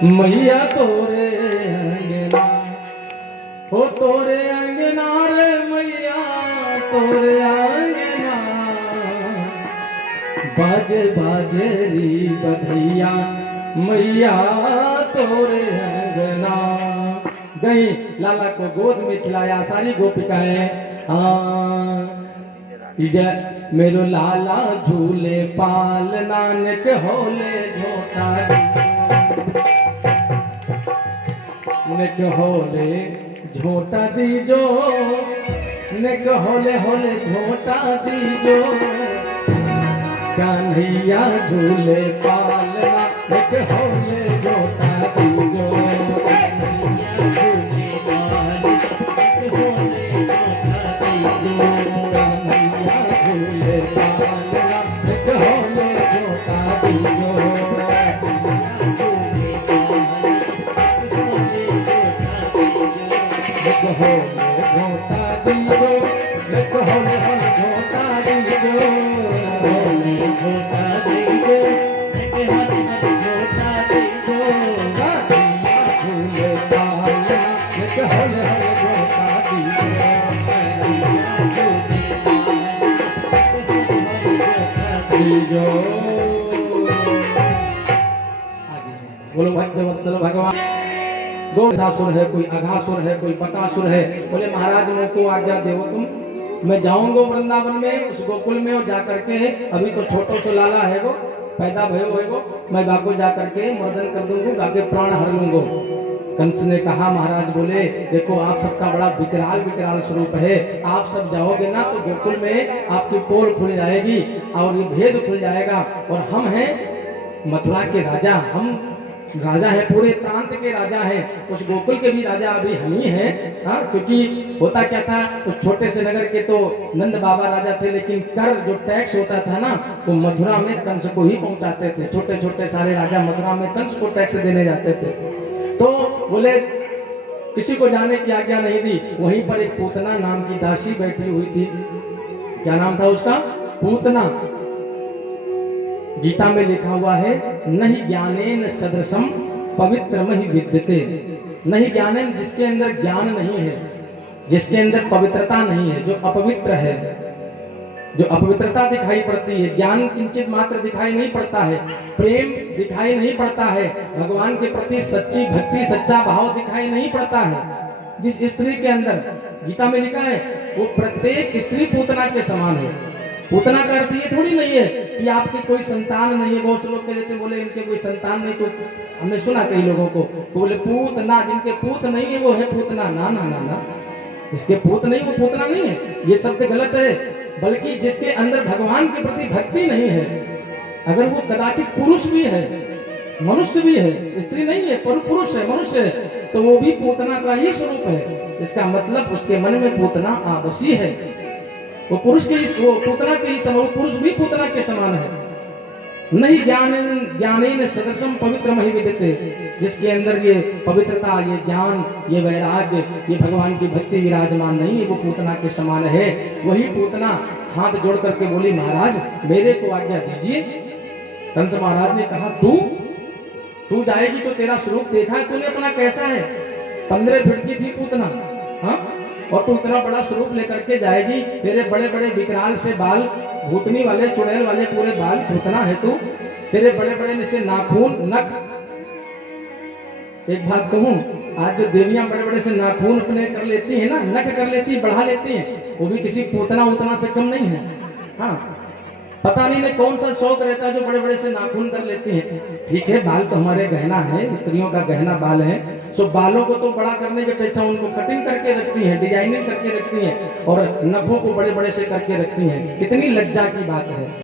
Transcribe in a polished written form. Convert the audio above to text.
मैया तोरे अंगना हो तोरे अंगना रे मैया तोरे अंगना बाजे बाजे री बधैया मैया तोरे अंगना। गई लाला को गोद में खिलाया सारी गोपिकाएं मेरो लाला झूले पाल नानक होले झोटा निक होले झोटा दीजो निक होले होले झोटा दीजो कान्हैया झूले पाल नानक होले झोटा दीजो बोलो भक्तवत्सल भगवान। गोसासुर है, कोई अघासुर है, कोई बकासुर है। बोले महाराज मुझको आज्ञा दो, तुम मैं जाऊंगा वृंदावन में उस गोकुल में और जाकर के अभी तो छोटो सो लाला है वो पैदा भयो है वो मैं बाको जाकर के मर्दन कर दूंगा, बाकी प्राण हर लूंगा। कंस ने कहा महाराज बोले देखो आप सबका बड़ा विकराल विकराल स्वरूप है, आप सब जाओगे ना तो गोकुल में आपकी पोल खुल जाएगी और ये भेद खुल जाएगा। और हम हैं मथुरा के राजा, हम राजा है, पूरे प्रांत के राजा है, उस गोकुल के भी राजा अभी हम ही हैं। हाँ, क्योंकि होता क्या था उस छोटे से नगर के तो नंद बाबा राजा थे, लेकिन कर जो टैक्स होता था ना वो मथुरा में कंस को ही पहुंचाते थे। छोटे छोटे सारे राजा मथुरा में कंस को टैक्स देने जाते थे। तो बोले किसी को जाने की आज्ञा नहीं दी। वहीं पर एक पूतना नाम की दासी बैठी हुई थी। क्या नाम था उसका? पूतना। गीता में लिखा हुआ है नहीं ज्ञानेन सदृशम पवित्रमहि विद्यते। नहीं ज्ञानेन, जिसके अंदर ज्ञान नहीं है, जिसके अंदर पवित्रता नहीं है, जो अपवित्र है, जो अपवित्रता दिखाई पड़ती है, ज्ञान किंचित मात्र दिखाई नहीं पड़ता है, प्रेम दिखाई नहीं पड़ता है, भगवान के प्रति सच्ची भक्ति सच्चा भाव दिखाई नहीं पड़ता है। जिस स्त्री के अंदर गीता में लिखा है वो प्रत्येक स्त्री पूतना के समान है। पूतना का अर्थ ये थोड़ी नहीं है कि आपके कोई संतान नहीं है। बहुत से लोग कहते हैं बोले इनके कोई संतान नहीं, तो हमने सुना कई लोगों को तो बोले पूतना, जिनके पूत नहीं है वो है पूतना। ना ना ना ना, जिसके पूत नहीं वो पूतना नहीं है, ये शब्द गलत है। बल्कि जिसके अंदर भगवान के प्रति भक्ति नहीं है, अगर वो कदाचित पुरुष भी है, मनुष्य भी है, स्त्री नहीं है पर पुरुष है, मनुष्य है, तो वो भी पूतना का ही स्वरूप है। इसका मतलब उसके मन में पूतना आवश्यक है। वो पुरुष के वो पूतना के ही समान, पुरुष भी पूतना के समान है। नहीं ज्ञानेन सदृशम पवित्रमहि विद्यते, जिसके अंदर ये पवित्रता, ये ज्ञान, ये वैराग्य, ये भगवान की भक्ति विराजमान नहीं है, वो पूतना के समान है। वही पूतना हाथ जोड़ करके बोली महाराज मेरे को आज्ञा दीजिए। कंस महाराज ने कहा तू जाएगी तो तेरा स्वरूप देखा है तूने अपना कैसा है, 15 फीट की थी पूतना, हाँ, और तू इतना बड़ा स्वरूप लेकर के जाएगी, तेरे बड़े बड़े विकराल से बाल, भूतनी वाले चुड़ैल वाले पूरे बाल, पूतना है तू, तेरे बड़े बड़े जैसे नाखून नख। एक बात कहूं, आज जो देवियां बड़े बड़े से नाखून अपने कर लेती है ना, नख कर लेती है, बढ़ा लेती है, वो भी किसी पूतना उतना से कम नहीं है। हाँ, पता नहीं कौन सा शौक रहता है जो बड़े बड़े से नाखून कर लेती हैं। ठीक है, बाल तो हमारे गहना है, स्त्रियों का गहना बाल है, सो बालों को तो बड़ा करने के अपेक्षा उनको कटिंग करके रखती हैं, डिजाइनिंग करके रखती हैं, और नखों को बड़े बड़े से करके रखती हैं। कितनी लज्जा की बात है।